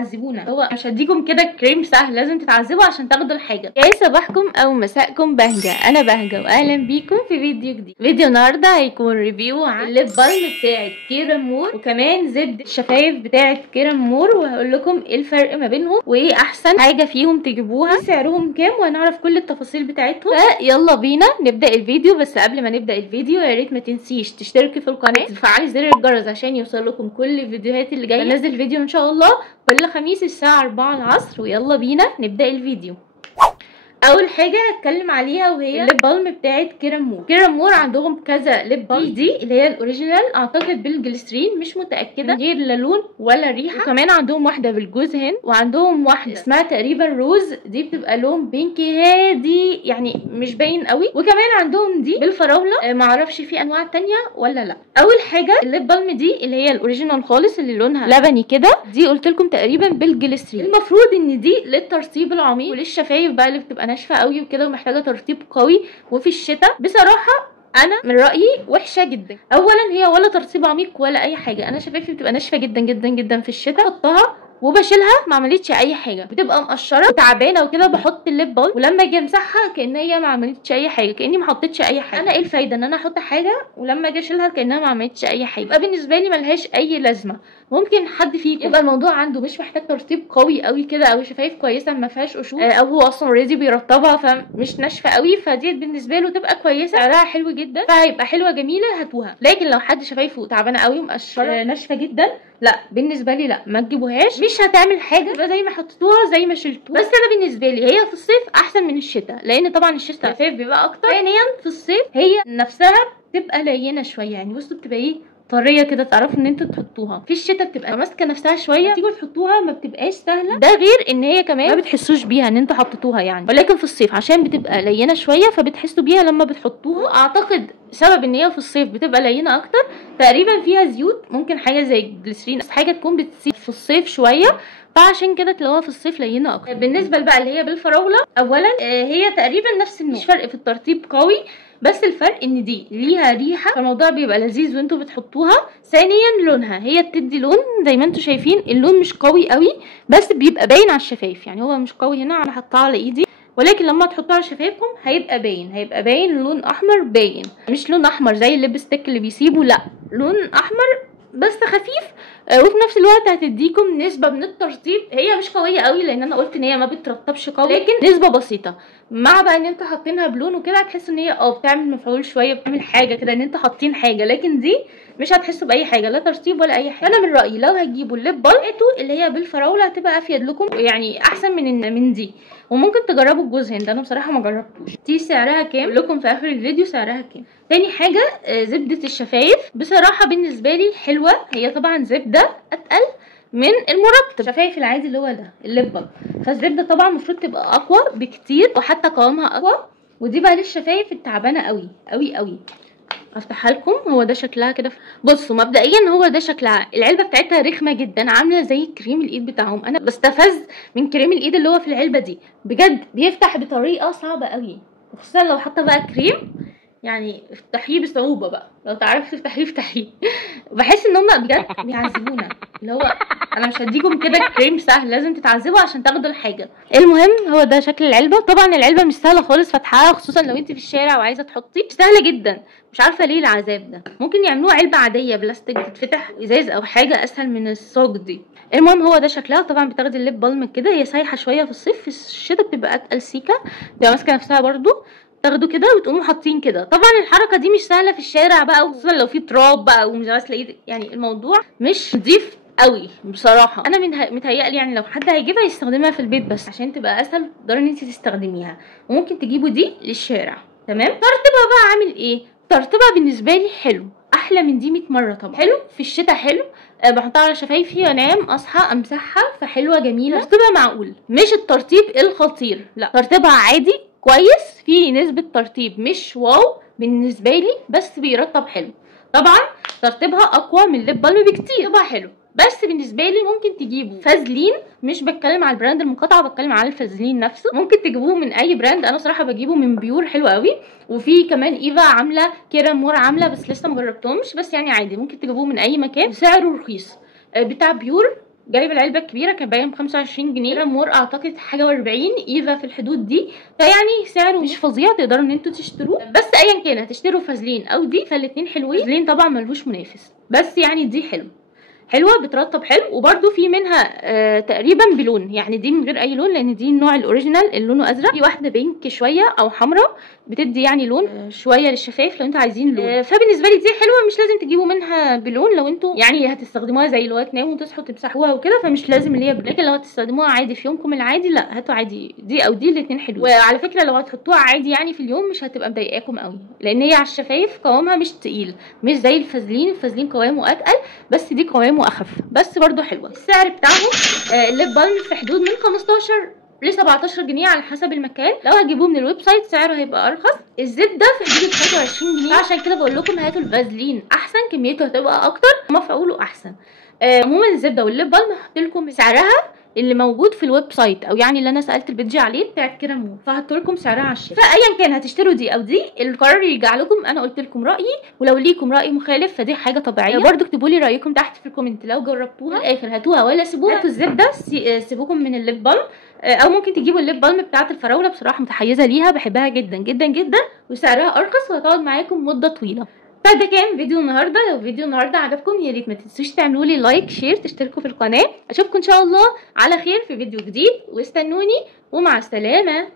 بتعذبونا. هو مش هديكم كده كريم سهل، لازم تتعذبوا عشان تاخدوا الحاجه. يا صباحكم او مساءكم بهجه، انا بهجه واهلا بيكم في فيديو جديد. فيديو النهارده هيكون ريفيو عن الليب بالم بتاعت كيرا مور، وكمان زبده الشفايف بتاعت كيرا مور، وهقول لكم ايه الفرق ما بينهم وايه احسن حاجه فيهم تجيبوها، سعرهم كام، وهنعرف كل التفاصيل بتاعتهم. فيلا بينا نبدا الفيديو. بس قبل ما نبدا الفيديو يا ريت ما تنسيش تشتركي في القناه وتفعلي زر الجرس عشان يوصل لكم كل الفيديوهات اللي جايه. بنزل فيديو ان شاء الله كل خميس الساعه 4 العصر. ويلا بينا نبدا الفيديو. اول حاجه هتكلم عليها وهي الليب بالم بتاعت كيرا مور. كيرا مور عندهم كذا ليب بالم، دي اللي هي الاوريجينال اعتقد بالجليسرين، مش متاكده، من غير لا لون ولا ريحه. وكمان عندهم واحده بالجوز هند، وعندهم واحده اسمها تقريبا روز، دي بتبقى لون بينكي هادي يعني مش باين قوي. وكمان عندهم دي بالفراوله، معرفش في انواع تانية ولا لا. اول حاجه الليب بالم دي اللي هي الاوريجينال خالص اللي لونها لبني كده، دي قلت لكم تقريبا بالجليسرين. المفروض ان دي للترطيب العميق وللشفايف بقى اللي بتبقى ناشفه قوي وكده ومحتاجه ترطيب قوي. وفي الشتاء بصراحه انا من رايي وحشه جدا. اولا هي ولا ترطيب عميق ولا اي حاجه، انا شفايفي بتبقى ناشفه جدا جدا جدا في الشتاء، احطها وبشيلها ما عملتش اي حاجه، بتبقى مقشره وتعبانه وكده. بحط الليب بالم ولما اجي امسحها كان هي ما عملتش اي حاجه، كاني ما حطيتش اي حاجه. انا ايه الفايده ان انا احط حاجه ولما اجي اشيلها كانها ما عملتش اي حاجه؟ يبقى بالنسبه لي ملهاش اي لازمه. ممكن حد فيكم يبقى الموضوع عنده مش محتاج ترطيب قوي قوي كده، او شفايف كويسه ما فيهاش قشور، او هو اصلا اوريدي بيرطبها فمش ناشفه قوي، فدي بالنسبه له تبقى كويسه، سعرها حلو جدا، فهيبقى حلوه جميله هاتوها. لكن لو حد شفايفه تعبانه قوي ومقشره ناشفه جدا، لا بالنسبه لي لا، ما تجيبوهاش، مش هتعمل حاجه، يبقى زي ما حطيتوها زي ما شلتوها. بس انا بالنسبه لي هي في الصيف احسن من الشتاء، لان طبعا الشتاء الشفايف بيبقى اكتر. ثانيا في الصيف هي نفسها بتبقى لينه شويه، يعني بصوا بتبقى ايه، طريه كده، تعرفوا ان انتوا تحطوها. في الشتاء بتبقى ماسكه نفسها شويه، تيجوا تحطوها ما بتبقاش سهله. ده غير ان هي كمان ما بتحسوش بيها ان انتوا حطيتوها يعني. ولكن في الصيف عشان بتبقى لينه شويه فبتحسوا بيها لما بتحطوها. اعتقد سبب ان هي في الصيف بتبقى لينه اكتر تقريبا فيها زيوت، ممكن حاجه زي الجليسرين، بس حاجه تكون بتسيب في الصيف شويه، فعشان كده تلاقوها في الصيف لينه اكتر. بالنسبه بقى اللي هي بالفراوله، اولا هي تقريبا نفس النوع، مش فرق في الترطيب قوي، بس الفرق ان دي ليها ريحه فالموضوع بيبقى لذيذ وانتوا بتحطوها. ثانيا لونها، هي بتدي لون زي ما انتوا شايفين، اللون مش قوي قوي بس بيبقى باين على الشفايف، يعني هو مش قوي هنا، انا حطاه على ايدي، ولكن لما تحطوها على شفايفكم هيبقى باين، هيبقى باين لون احمر باين، مش لون احمر زي الليبستيك اللي بيسيبه، لا لون احمر بس خفيف. وفي نفس الوقت هتديكم نسبه من الترطيب، هي مش قويه قوي لان انا قلت ان هي ما بترطبش قوي، لكن نسبه بسيطه. مع بقى ان انتوا حاطينها بلون وكده هتحسوا ان هي بتعمل مفعول شويه، بتعمل حاجه كده ان انتوا حاطين حاجه، لكن دي مش هتحسوا باي حاجه، لا ترطيب ولا اي حاجه. انا من رايي لو هتجيبوا الليب بالم اللي هي بالفراوله هتبقى افيد لكم، يعني احسن من دي. وممكن تجربوا الجوز هند، انا بصراحه ما جربتوش. دي سعرها كام؟ اقول لكم في اخر الفيديو سعرها كام. تاني حاجه زبده الشفايف، بصراحه بالنسبه لي حلوه، هي طبعا زبده اتقل من المرطب الشفايف العادي اللي هو ده الليب بالم، فالزبده طبعا المفروض تبقى اقوى بكتير وحتى قوامها اقوى. ودي بقى للشفايف التعبانه قوي قوي قوي. افتحها لكم، هو ده شكلها كده. بصوا مبدئيا هو ده شكلها، العلبه بتاعتها رخمه جدا، عامله زي كريم الايد بتاعهم. انا بستفز من كريم الايد اللي هو في العلبه دي، بجد بيفتح بطريقه صعبه قوي، وخصوصا لو حاطه بقى كريم، يعني افتحيه بصعوبه بقى، لو تعرفي تفتحيه افتحيه. بحس ان هم بجد بيعذبونا، اللي هو انا مش هديكم كده كريم سهل، لازم تتعذبوا عشان تاخدوا الحاجه. المهم هو ده شكل العلبه. طبعا العلبه مش سهله خالص فتحها، خصوصا لو انت في الشارع وعايزه تحطي، مش سهله جدا، مش عارفه ليه العذاب ده. ممكن يعملوها علبه عاديه بلاستيك بتتفتح ازاز او حاجه اسهل من الصاج دي. المهم هو ده شكلها. طبعا بتاخدي الليب بالم كده، هي سايحه شويه في الصيف، في الشتاء بتبقى اتقل سيكه، بتبقى ماسكه نفسها برده، تاخدوا كده وتقوموا حاطين كده. طبعا الحركه دي مش سهله في الشارع بقى، وخصوصا لو في تراب بقى ومش غاسله ايدك، يعني الموضوع مش نضيف قوي بصراحه. انا متهيألي يعني لو حد هيجيبها يستخدمها في البيت بس عشان تبقى اسهل، تقدري ان انت تستخدميها. وممكن تجيبوا دي للشارع. تمام. ترتيبها بقى عامل ايه؟ ترتيبها بالنسبه لي حلو، احلى من دي 100 مره طبعا. حلو في الشتاء، حلو بحطها على شفايفي وانام اصحى امسحها، فحلوه جميله. ترتيبها معقول، مش الترطيب الخطير، لا ترتيبها عادي كويس، في نسبه ترطيب مش واو بالنسبه لي بس بيرطب حلو. طبعا ترتيبها اقوى من الليب بالم بكتير، ترتيبها حلو، بس بالنسبه لي ممكن تجيبوا فازلين، مش بتكلم على البراند المقاطعه، بتكلم على الفازلين نفسه، ممكن تجيبوه من اي براند. انا صراحه بجيبه من بيور، حلو قوي. وفي كمان ايفا عامله، كيرا مور عامله، بس لسه مجربتهمش، بس يعني عادي ممكن تجيبوه من اي مكان، سعره رخيص. بتاع بيور جايبه العلبه الكبيره كان باين ب 25 جنيه. كرامور اعتقد حاجه و40، ايفا في الحدود دي، فيعني سعره مش فظيع، تقدروا ان انتوا تشتروه. بس ايا كان هتشتروا فازلين او دي فالاتنين حلوين. فازلين طبعا ملهوش منافس، بس يعني دي حلوه بترطب حلو. وبرده في منها تقريبا بلون، يعني دي من غير اي لون لان دي النوع الاوريجينال اللي لونه ازرق. في واحده بينك شويه او حمراء بتدي يعني لون شويه للشفايف لو انتوا عايزين لون. فبالنسبه لي دي حلوه، مش لازم تجيبوا منها بلون لو انتوا يعني هتستخدموها زي اللي هو تناموا وتصحوا تمسحوها وكده، فمش لازم اللي هي بلون. لكن لو هتستخدموها عادي في يومكم العادي لا هاتوا عادي دي او دي، الاثنين حلوين. وعلى فكره لو هتحطوها عادي يعني في اليوم مش هتبقى مضايقاكم قوي، لان هي على الشفايف قوامها مش تقيل، مش زي الفازلين قوامه اتقل، بس دي قوامه اخف، بس برضو حلوه. السعر بتاعهم الليب بالم في حدود من 15 ل 17 جنيه على حسب المكان. لو هتجيبوه من الويب سايت سعره هيبقى ارخص. الزبده في حدود 25 جنيه، عشان كده بقول لكم هاتوا الفازلين احسن، كميته هتبقى اكتر، مفعوله احسن. عموما الزبده والليب بالم هحط لكم سعرها اللي موجود في الويب سايت، او يعني اللي انا سالت البيدج عليه بتاعت كرامور، فهحط لكم سعرها على الشاشه. فايا كان هتشتروا دي او دي القرار يرجع لكم. انا قلت لكم رايي، ولو ليكم راي مخالف فدي حاجه طبيعيه. برضو اكتبوا لي رايكم تحت في الكومنت لو جربتوها. في الاخر هاتوها ولا سيبوها. هاتوا الزبده، سيبوكم من الليب بالم، او ممكن تجيبوا الليب بالم بتاعت الفراوله، بصراحه متحيزه ليها، بحبها جدا جدا جدا، وسعرها ارخص وهتقعد معاكم مده طويله. فده كان فيديو النهارده. لو فيديو النهارده عجبكم يا ريت ما تنسوش تعملوا لي لايك شير تشتركوا في القناه. اشوفكم ان شاء الله على خير في فيديو جديد، واستنوني ومع السلامه.